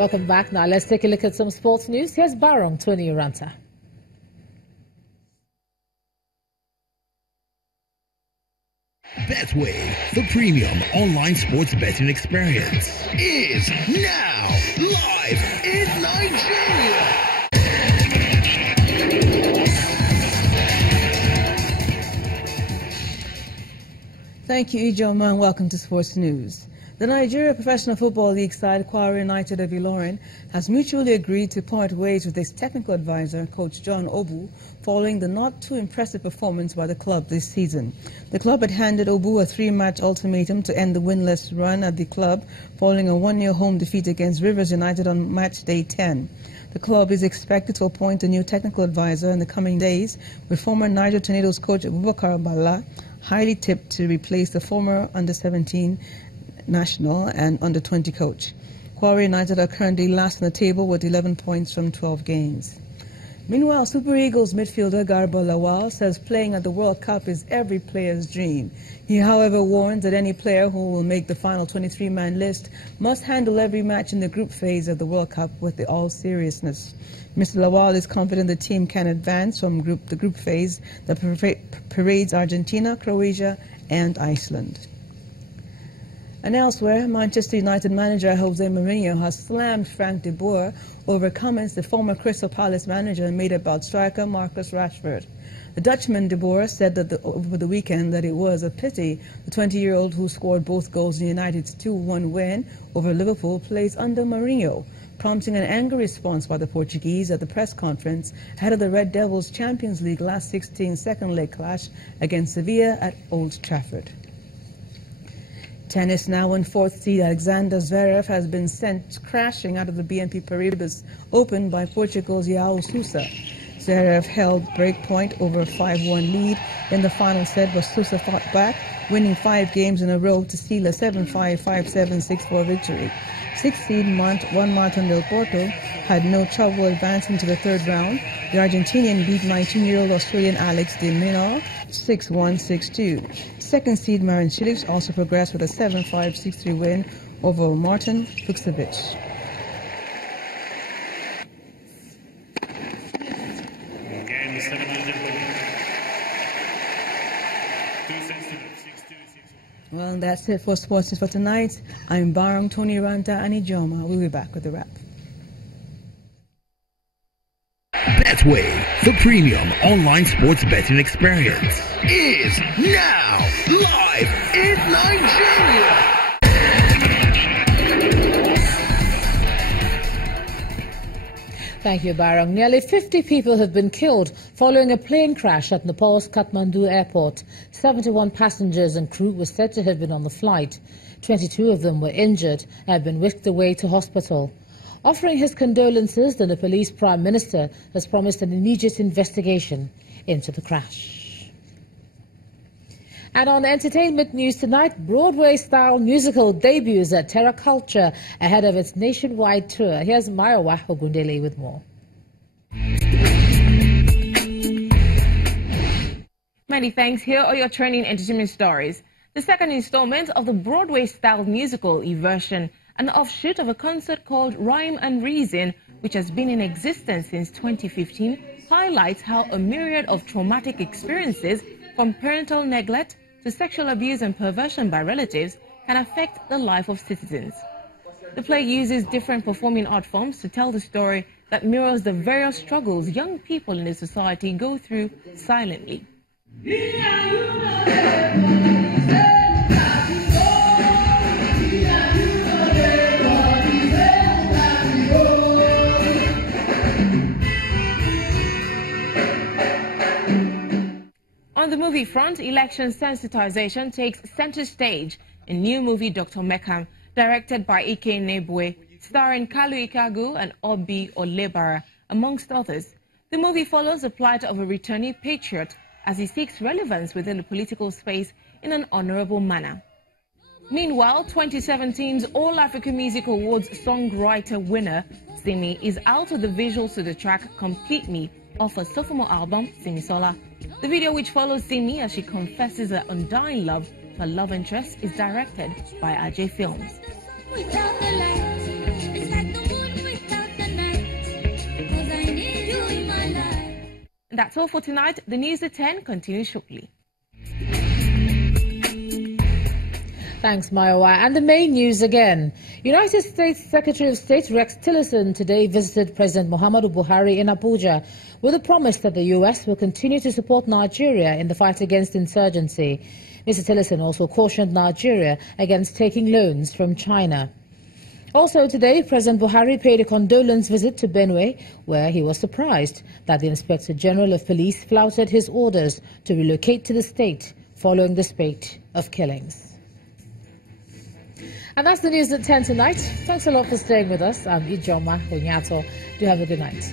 Welcome back. Now let's take a look at some sports news. Here's Barong Tony Uranta. Betway, the premium online sports betting experience, is now live in Nigeria. Thank you, Ijoma, and welcome to Sports News. The Nigeria Professional Football League side, Kwara United of Ilorin, has mutually agreed to part ways with its technical advisor, Coach John Obu, following the not too impressive performance by the club this season. The club had handed Obu a 3-match ultimatum to end the winless run at the club, following a 1-0 home defeat against Rivers United on match day 10. The club is expected to appoint a new technical advisor in the coming days, with former Niger Tornadoes coach Abubakar Bala highly tipped to replace the former under-17 national and under-20 coach. Kwara United are currently last on the table with 11 points from 12 games. Meanwhile, Super Eagles midfielder Garba Lawal says playing at the World Cup is every player's dream. He, however, warns that any player who will make the final 23-man list must handle every match in the group phase of the World Cup with all seriousness. Mr. Lawal is confident the team can advance from the group phase that parades Argentina, Croatia, and Iceland. And elsewhere, Manchester United manager Jose Mourinho has slammed Frank de Boer over comments the former Crystal Palace manager made about striker Marcus Rashford. The Dutchman de Boer said that over the weekend that it was a pity the 20-year-old who scored both goals in United's 2-1 win over Liverpool plays under Mourinho, prompting an angry response by the Portuguese at the press conference ahead of the Red Devils Champions League last 16 second leg clash against Sevilla at Old Trafford. Tennis now in 4th seed Alexander Zverev has been sent crashing out of the BNP Paribas Open by Portugal's João Sousa. Zverev held breakpoint over a 5-1 lead in the final set, but Sousa fought back, winning 5 games in a row to seal a 7-5, 5-7, 6-4 victory. 6th seed Juan Martin del Porto had no trouble advancing to the 3rd round. The Argentinian beat 19-year-old Australian Alex de Minaur 6-1, 6-2. 2nd seed Marin Cilic also progressed with a 7-5, 6-3 win over Martin Fucsovics. Well, that's it for Sports News for tonight. I'm Barong Tony Ranta and Ijoma. We'll be back with the wrap. Betway, the premium online sports betting experience, is now live in Nigeria. Thank you, Barong. Nearly 50 people have been killed following a plane crash at Nepal's Kathmandu airport. 71 passengers and crew were said to have been on the flight. 22 of them were injured and have been whisked away to hospital. Offering his condolences, the Nepalese Prime Minister has promised an immediate investigation into the crash. And on entertainment news tonight, Broadway-style musical debuts at Terra Culture ahead of its nationwide tour. Here's Mayowa Ogundele with more. Many thanks. Here are your trending entertainment stories. The second installment of the Broadway-style musical Eversion, an offshoot of a concert called Rhyme and Reason, which has been in existence since 2015, highlights how a myriad of traumatic experiences, from parental neglect to sexual abuse and perversion by relatives, can affect the life of citizens. The play uses different performing art forms to tell the story that mirrors the various struggles young people in the society go through silently. On the movie front, election sensitization takes center stage in new movie Dr. Mekam, directed by Ike Nebwe, starring Kalu Ikagu and Obi Olebara, amongst others. The movie follows the plight of a returnee patriot as he seeks relevance within the political space in an honorable manner. Meanwhile, 2017's All Africa Music Awards songwriter winner, Simi, is out with the visuals to the track Complete Me off her sophomore album, Simisola. The video, which follows Simi as she confesses her undying love to her love interest, is directed by Ajay Films. And that's all for tonight. The news at 10 continues shortly. Thanks, Mayowa. And the main news again. United States Secretary of State Rex Tillerson today visited President Muhammadu Buhari in Abuja with a promise that the U.S. will continue to support Nigeria in the fight against insurgency. Mr. Tillerson also cautioned Nigeria against taking loans from China. Also today, President Buhari paid a condolence visit to Benue, where he was surprised that the Inspector General of Police flouted his orders to relocate to the state following the spate of killings. And that's the news at 10 tonight. Thanks a lot for staying with us. I'm Ijoma Onyato. Do have a good night.